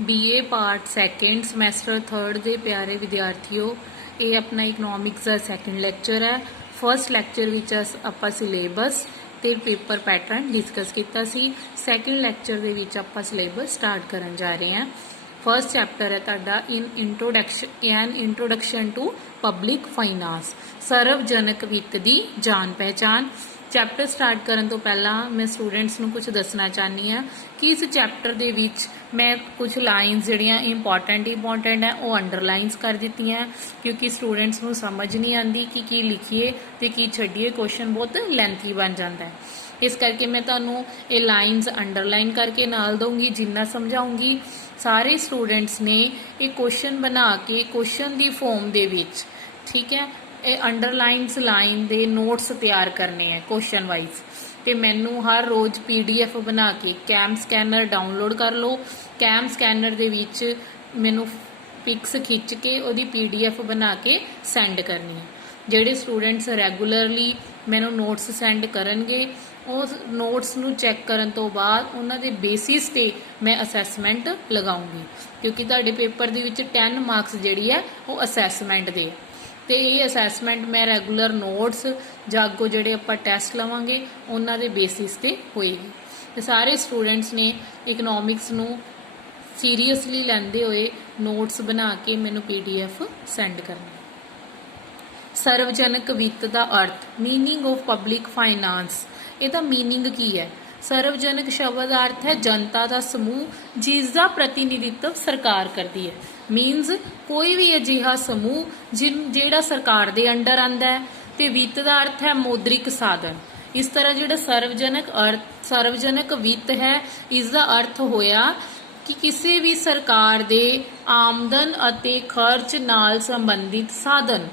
BA part second semester third के प्यारे विद्यार्थियों, ये अपना इकनॉमिक्स का सैकेंड लैक्चर है। फर्स्ट लैक्चर विच आपां सिलेबस ते पेपर पैटर्न डिस्कस किया सी। सैकेंड लैक्चर दे विच आपां सिलेबस स्टार्ट करन जा रहे हैं। फर्स्ट चैप्टर है तुहाडा इंट्रोडक्शन टू पब्लिक फाइनांस, सार्वजनिक वित्त की जान पहचान। चैप्टर स्टार्ट करने तो पहला मैं स्टूडेंट्स नूं कुछ दसना चाहनी हाँ कि इस चैप्टर दे विच मैं कुछ लाइन्स जिहड़ियां इंपॉर्टेंट है वो अंडरलाइनस कर दित्ती हैं, क्योंकि स्टूडेंट्स नूं समझ नहीं आती कि की लिखीए तो की छड्डीए, क्वेश्चन बहुत लेंथी बन जाता है। इस करके मैं तुहानूं ये लाइन्स अंडरलाइन करके नाल दूंगी, जिन्ना समझाऊंगी सारे स्टूडेंट्स ने ये क्वेश्चन बना के क्वेश्चन की फॉर्म दे विच, ठीक है, ये अंडरलाइनस लाइन दे नोट्स तैयार करने हैं क्वेश्चन वाइज। तो मैनू हर रोज़ PDF बना के कैम स्कैनर डाउनलोड कर लो। कैम स्कैनर दे विच मैनू पिक्स खिंच के उहदी PDF बना के सेंड करनी है। जिहड़े स्टूडेंट्स रैगूलरली मैनू नोट्स सेंड करनगे, उस नोट्स नू चैक करन तो बाद उन्हां दे बेसिस ते मैं असैसमेंट लगाऊंगी, क्योंकि तुहाडे पेपर दे विच 10 मार्क्स जिहड़ी है वो असैसमेंट दे। तो ये असैसमेंट मैं रैगूलर नोट्स जागो जोड़े आप टैसट लवेंगे उन्होंने बेसिस पे होएगी। तो सारे स्टूडेंट्स ने इकनॉमिक्स नू सीरीयसली लैंदे हुए नोट्स बना के मैनू PDF सेंड करना। सार्वजनिक वित्त का अर्थ, मीनिंग ऑफ पब्लिक फाइनांस, ਇਹਦਾ मीनिंग की है। सार्वजनिक शब्द का अर्थ है जनता का समूह जिसका प्रतिनिधित्व सरकार करती है। मीनस कोई भी अजिहा समूह जिहड़ा सरकार दे अंडर आंदा है। ते वित्त का अर्थ है मौद्रिक साधन। इस तरह जिहड़ा सार्वजनिक वित्त है, इसका अर्थ होया कि किसी भी सरकार दे आमदन अते खर्च नाल संबंधित साधन,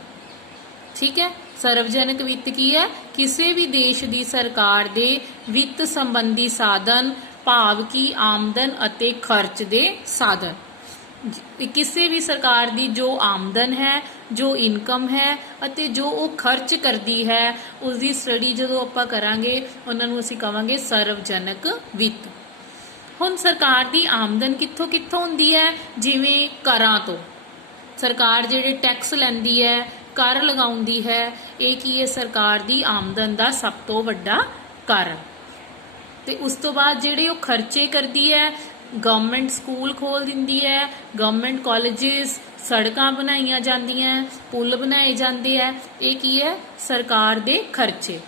ठीक है। सार्वजनिक वित्त की है किसी भी देश की सरकार दे वित्त संबंधी साधन, भाव की आमदन अते खर्च दे साधन। किसी भी सरकार की जो आमदन है, जो इनकम है अते जो वो खर्च करती है, उसकी स्टडी जो आप करांगे उन्होंने असीं कहांगे सार्वजनिक वित्त। हुण सरकार की आमदन कित्थों कित्थों हुंदी है, जिवें करां तो सरकार जिहड़े टैक्स लैंदी है, कर लगाउंदी है, ये की है सरकार की आमदन का सब तो वड्डा कारण। ते उस तो बाद जिहड़े वो खर्चे करती है, गवर्नमेंट स्कूल खोल दिंदी है, गवर्नमेंट कॉलेजिस, सड़कां बनाईयां जांदियां, पुल बनाए जाते हैं, ये की है सरकार दे खर्चे।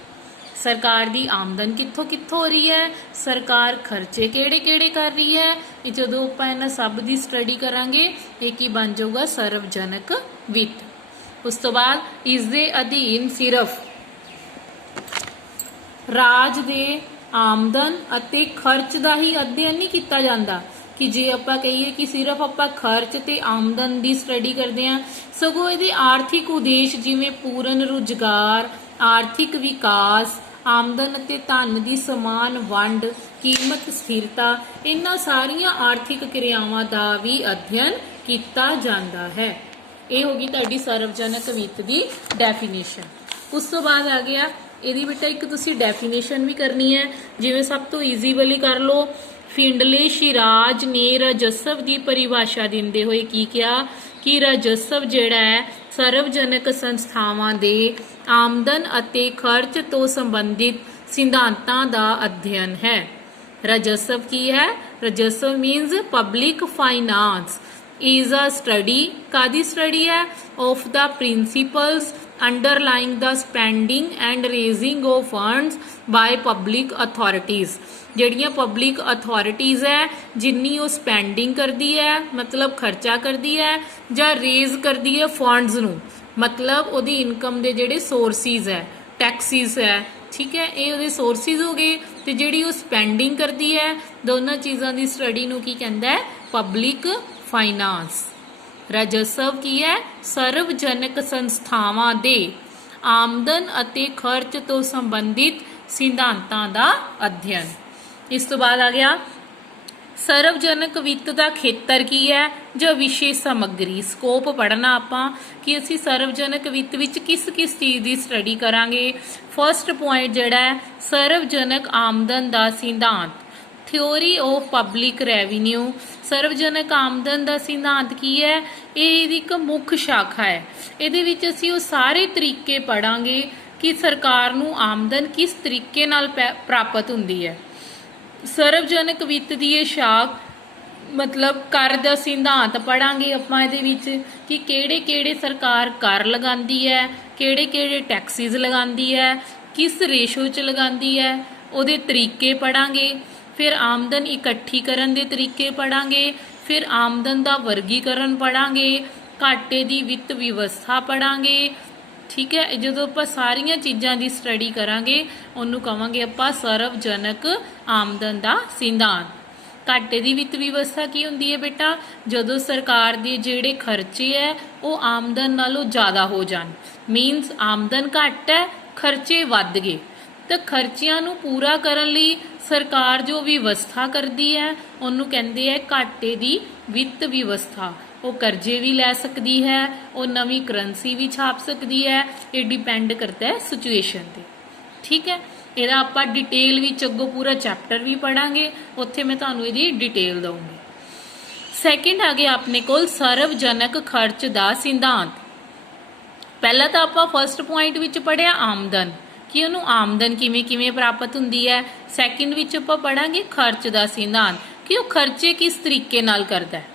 सरकार की आमदन कित्थों कित्थों हो रही है, सरकार खर्चे किहड़े किहड़े कर रही है, जो आप इन्हां सब की स्टडी करांगे ये की बन जाऊगा सार्वजनिक वित्त। उस तो बाद इस दे अधीन सिर्फ राज दे आमदन अते खर्च का ही अध्ययन नहीं किया जाता, कि जे आप कहिए कि सिर्फ आप खर्च ते आमदन की स्टडी करते हैं, सगों ये आर्थिक उद्देश जिमें पूर्ण रोजगार, आर्थिक विकास, आमदन अते धन की समान वंड, कीमत स्थिरता, इन्हां सारियां आर्थिक क्रियावां का भी अध्ययन किया जाता है। ये होगी तुहाडी सार्वजनिक वित्त की डेफिनेशन। उस तो बाद आ गया यदि बेटा एक तुसी डेफिनेशन भी करनी है, जिवें सब तो ईजी वाली कर लो। फिंडले शिराज ने राजस्व की परिभाषा देंदे हुए की कहा कि राजस्व जिहड़ा है सार्वजनिक संस्थावां दे आमदन अते खर्च तो संबंधित सिद्धांतां दा अध्ययन है। राजस्व की है, राजस्व means public finance is a study, कादी स्टडी है, of the principles underlying the spending and raising of funds by public authorities. जड़ियाँ पब्लिक अथॉरिटीज़ है जिन्नी वो स्पेंडिंग करती है, मतलब खर्चा करती है, या रेज करती है फंड्स नू, मतलब वो इनकम के जोड़े सोर्सिज है, टैक्सीज है, ठीक है, ये वो सोर्सिज हो गए। तो जी वो स्पेंडिंग करती है, दोनों चीज़ों की स्टडी नू की कहता है पब्लिक फाइनांस। राजस्व की है सार्वजनिक संस्थावां दे आमदन अते खर्च तो संबंधित सिद्धांतां दा अध्ययन। इस तो बाद आ गया सार्वजनिक वित्त का खेतर की है, जो विषय सामग्री स्कोप पढ़ना आपां कि असी सार्वजनिक वित्त विच किस किस चीज़ की स्टडी करांगे। फर्स्ट पॉइंट जिहड़ा है सार्वजनिक आमदन का सिद्धांत, ਥਿਓਰੀ ਆਫ ਪਬਲਿਕ ਰੈਵਨਿਊ, ਸਰਵਜਨਕ ਆਮਦਨ ਦਾ ਸਿਧਾਂਤ ਕੀ ਹੈ? ਇਹ ਇਹਦੀ ਇੱਕ ਮੁੱਖ ਸ਼ਾਖਾ ਹੈ। ਇਹਦੇ ਵਿੱਚ ਅਸੀਂ ਉਹ ਸਾਰੇ ਤਰੀਕੇ ਪੜਾਂਗੇ ਕਿ ਸਰਕਾਰ ਨੂੰ ਆਮਦਨ ਕਿਸ ਤਰੀਕੇ ਨਾਲ ਪ੍ਰਾਪਤ ਹੁੰਦੀ ਹੈ। ਸਰਵਜਨਕ ਵਿੱਤ ਦੀ ਇਹ ਸ਼ਾਖ मतलब कर दा सिद्धांत पढ़ांगे आपां इहदे विच कि किहड़े किहड़े सरकार कर लगांदी है, किहड़े किहड़े टैक्सिस लगांदी है, किस रेशो च लगांदी है, उहदे तरीके पढ़ांगे। फिर आमदन इकट्ठी करन दे तरीके पढ़ांगे, फिर आमदन दा वर्गीकरण पढ़ांगे, घाटे दी वित्त व्यवस्था पढ़ांगे। ठीक है, जदों आपां सारियां चीज़ां दी स्टडी करांगे उहनूं कहांगे आपां सर्वजनक आमदन दा सिद्धांत। घाटे की वित्त व्यवस्था की होंदी है बेटा? जदों सरकार के जिहड़े खर्चे है वो आमदन नालों ज़्यादा हो जान, मीनस आमदन घट है खर्चे वध गए, तो खर्चियां नूं पूरा करन लई सरकार जो व्यवस्था करती है उन्होंने कहते हैं घाटे की वित्त व्यवस्था। वो करजे भी लै सकती है, वो नवी करंसी भी छाप सकती है, ये डिपेंड करता है सिचुएशन पर। ठीक है, ਇਹਦਾ ਆਪਾਂ डिटेल ਵਿੱਚ ਅੱਗੋਂ पूरा चैप्टर भी पढ़ांगे, ਉੱਥੇ मैं ਤੁਹਾਨੂੰ ਇਹਦੀ डिटेल ਦਊਂਗੀ। ਸੈਕਿੰਡ ਆ ਗਿਆ ਆਪਣੇ ਕੋਲ ਸਰਵਜਨਕ ਖਰਚ ਦਾ ਸਿਧਾਂਤ। ਪਹਿਲਾਂ ਤਾਂ ਆਪਾਂ ਫਸਟ ਪੁਆਇੰਟ ਵਿੱਚ ਪੜਿਆ ਆਮਦਨ, ਕਿ ਉਹਨੂੰ ਆਮਦਨ ਕਿਵੇਂ ਕਿਵੇਂ ਪ੍ਰਾਪਤ ਹੁੰਦੀ ਹੈ। ਸੈਕਿੰਡ ਵਿੱਚ ਆਪਾਂ ਪੜਾਂਗੇ ਖਰਚ ਦਾ ਸਿਧਾਂਤ, ਕਿ ਉਹ ਖਰਚੇ ਕਿਸ ਤਰੀਕੇ ਨਾਲ ਕਰਦਾ ਹੈ।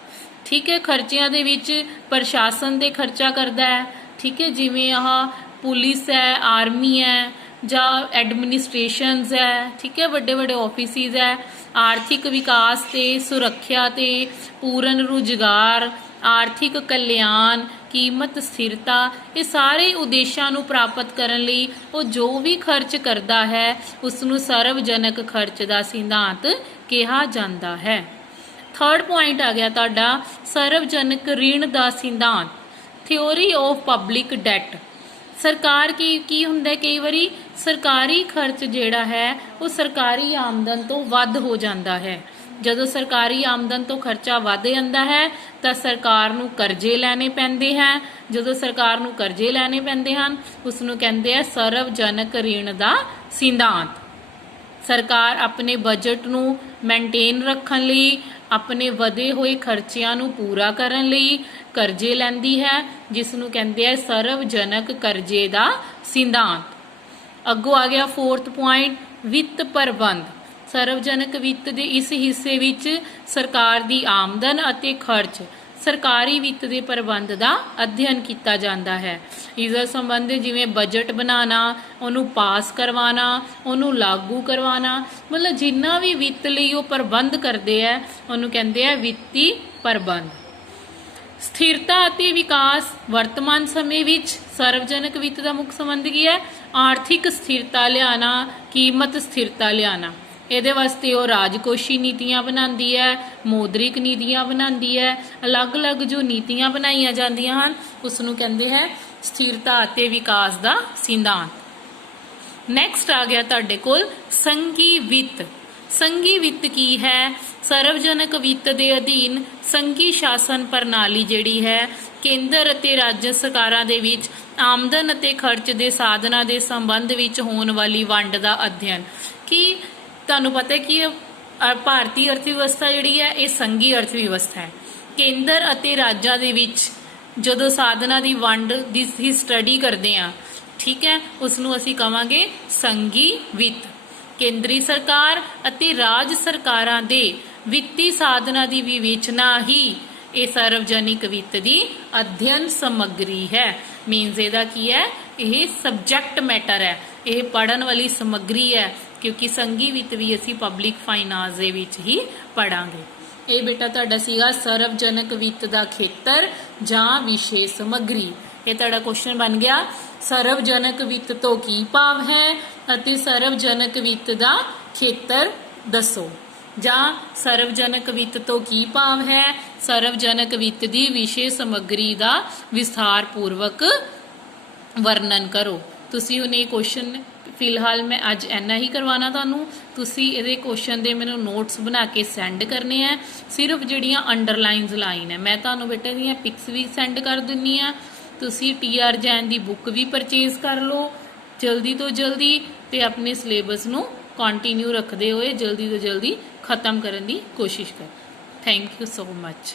ਠੀਕ ਹੈ, ਖਰਚਿਆਂ ਦੇ ਵਿੱਚ ਪ੍ਰਸ਼ਾਸਨ ਦੇ ਖਰਚਾ ਕਰਦਾ ਹੈ। ਠੀਕ ਹੈ, ਜਿਵੇਂ ਆਹ ਪੁਲਿਸ ਹੈ, ਆਰਮੀ है, ਜਾਂ ਐਡਮਿਨਿਸਟ੍ਰੇਸ਼ਨਸ है। ठीक है, ਵੱਡੇ ਵੱਡੇ ਆਫਿਸਿਸ है। आर्थिक विकास ते सुरक्षा ते पूर्ण रुजगार, आर्थिक कल्याण, कीमत स्थिरता, ये सारे उद्देशों ਨੂੰ ਪ੍ਰਾਪਤ ਕਰਨ ਲਈ ਉਹ ਜੋ ਵੀ ਖਰਚ ਕਰਦਾ ਹੈ ਉਸ ਨੂੰ ਸਰਵਜਨਕ ਖਰਚ ਦਾ ਸਿਧਾਂਤ ਕਿਹਾ ਜਾਂਦਾ ਹੈ। ਥਰਡ ਪੁਆਇੰਟ ਆ ਗਿਆ ਤੁਹਾਡਾ ਸਰਵਜਨਕ ऋण ਦਾ ਸਿਧਾਂਤ, ਥਿਓਰੀ ਆਫ ਪਬਲਿਕ ਡੈਟ। सरकार की हुंदा है, कई बारी सरकारी खर्च जिहड़ा है वो सरकारी आमदन तो वध हो जाता है। जदों सरकारी आमदन तो खर्चा वध जाता है तो सरकार नूं करजे लैने पैंदे हैं। जदों सरकार नूं करजे लैने पैंदे हैं उसनूं कहंदे आ सर्वजनक ऋण दा सिद्धांत। सरकार अपने बजट नूं मेनटेन रखण लई, अपने वधे हुए खर्चियां नूं पूरा करन लई करजे लैंदी है, जिसनूं कहंदे आ सर्वजनक करजे दा सिद्धांत। अगों आ गया फोर्थ पॉइंट वित्त प्रबंध। सर्वजनक वित्त दे इस हिस्से विच सरकार दी आमदन अते खर्च सरकारी वित्त के प्रबंध का अध्ययन किया जाता है। इसका संबंध जिमें बजट बनाना, उन्होंने पास करवाना, उन्होंने लागू करवाना, मतलब जिन्ना भी वित्त लई वो प्रबंध करते हैं उन्होंने कहते हैं वित्तीय प्रबंध। स्थिरता अते विकास वर्तमान समय विच सर्वजनक वित्त का मुख्य संबंध की है? आर्थिक स्थिरता लियाना, कीमत स्थिरता लियाना। ਇਹਦੇ ਵਾਸਤੇ ਉਹ ਰਾਜਕੋਸ਼ੀ ਨੀਤੀਆਂ ਬਣਾਉਂਦੀ ਹੈ, ਮੌਦਰਿਕ ਨੀਤੀਆਂ ਬਣਾਉਂਦੀ ਹੈ, ਅਲੱਗ-ਅਲੱਗ ਜੋ ਨੀਤੀਆਂ ਬਣਾਈਆਂ ਜਾਂਦੀਆਂ ਹਨ ਉਸ ਨੂੰ ਕਹਿੰਦੇ ਹੈ ਸਥਿਰਤਾ ਅਤੇ ਵਿਕਾਸ ਦਾ ਸਿਧਾਂਤ। ਨੈਕਸਟ ਆ ਗਿਆ ਤੁਹਾਡੇ ਕੋਲ ਸੰਘੀ ਵਿੱਤ। ਸੰਘੀ ਵਿੱਤ ਕੀ ਹੈ? ਸਰਵਜਨਕ ਵਿੱਤ ਦੇ ਅਧੀਨ ਸੰਘੀ ਸ਼ਾਸਨ ਪ੍ਰਣਾਲੀ ਜਿਹੜੀ ਹੈ ਕੇਂਦਰ ਅਤੇ ਰਾਜ ਸਰਕਾਰਾਂ ਦੇ ਵਿੱਚ ਆਮਦਨ ਅਤੇ ਖਰਚ ਦੇ ਸਾਧਨਾਂ ਦੇ ਸੰਬੰਧ ਵਿੱਚ ਹੋਣ ਵਾਲੀ ਵੰਡ ਦਾ ਅਧਿਐਨ। ਕਿ ਤੁਹਾਨੂੰ ਪਤਾ ਹੈ ਕਿ ਭਾਰਤੀ ਅਰਥ ਵਿਵਸਥਾ ਜਿਹੜੀ ਹੈ ਇਹ ਸੰਘੀ ਅਰਥ ਵਿਵਸਥਾ ਹੈ। ਕੇਂਦਰ ਅਤੇ ਰਾਜਾਂ ਦੇ ਵਿੱਚ ਜਦੋਂ ਸਾਧਨਾਂ ਦੀ ਵੰਡ ਦੀ ਸਟੱਡੀ ਕਰਦੇ ਹਾਂ, ਠੀਕ ਹੈ, ਉਸ ਨੂੰ ਅਸੀਂ ਕਹਾਂਗੇ ਸੰਘੀ ਵਿੱਤ। ਕੇਂਦਰੀ ਸਰਕਾਰ ਅਤੇ ਰਾਜ ਸਰਕਾਰਾਂ ਦੇ ਵਿੱਤੀ ਸਾਧਨਾਂ ਦੀ ਵਿਵੇਚਨਾ ਹੀ ਇਹ ਸਰਵਜਨਿਕ ਵਿੱਤ ਦੀ ਅਧਿਐਨ ਸਮੱਗਰੀ ਹੈ। ਮੀਨਸ ਇਹਦਾ ਕੀ ਹੈ? ਇਹ ਸਬਜੈਕਟ ਮੈਟਰ ਹੈ, ਇਹ ਪੜ੍ਹਨ ਵਾਲੀ ਸਮੱਗਰੀ ਹੈ, क्योंकि संघी वित्त भी असी पब्लिक फाइनांस दे विच ही पढ़ांगे। ये बेटा तुहाडा सीगा सर्वजनक वित्त दा खेतर जां विशे समग्री। ये तुहाडा क्वेश्चन बन गया सर्वजनक वित्त तो की भाव है अते सर्वजनक वित्त दा खेतर दसो, जां सर्वजनक वित्त तो की भाव है सर्वजनक वित्त दी विशे समग्री दा विस्तार पूर्वक वर्णन करो। तुसी हुण ये क्वेश्चन फिलहाल मैं अज इन्ना ही करवाना तुहानूं। तुसी इहदे क्वेश्चन दे मैनूं नोट्स बना के सेंड करने हैं। सिर्फ जिहड़ियां अंडरलाइनस लाइन है मैं तुहानूं बेटे दीयां पिक्स भी सेंड कर दिंदी आ। तुसी TR जैन दी बुक भी परचेज कर लो जल्दी तो जल्दी, ते अपने सिलेबस नूं कंटिन्यू रखते हुए जल्दी तो जल्दी ਖਤਮ ਕਰਨ ਦੀ ਕੋਸ਼ਿਸ਼ ਕਰ। Thank you so much.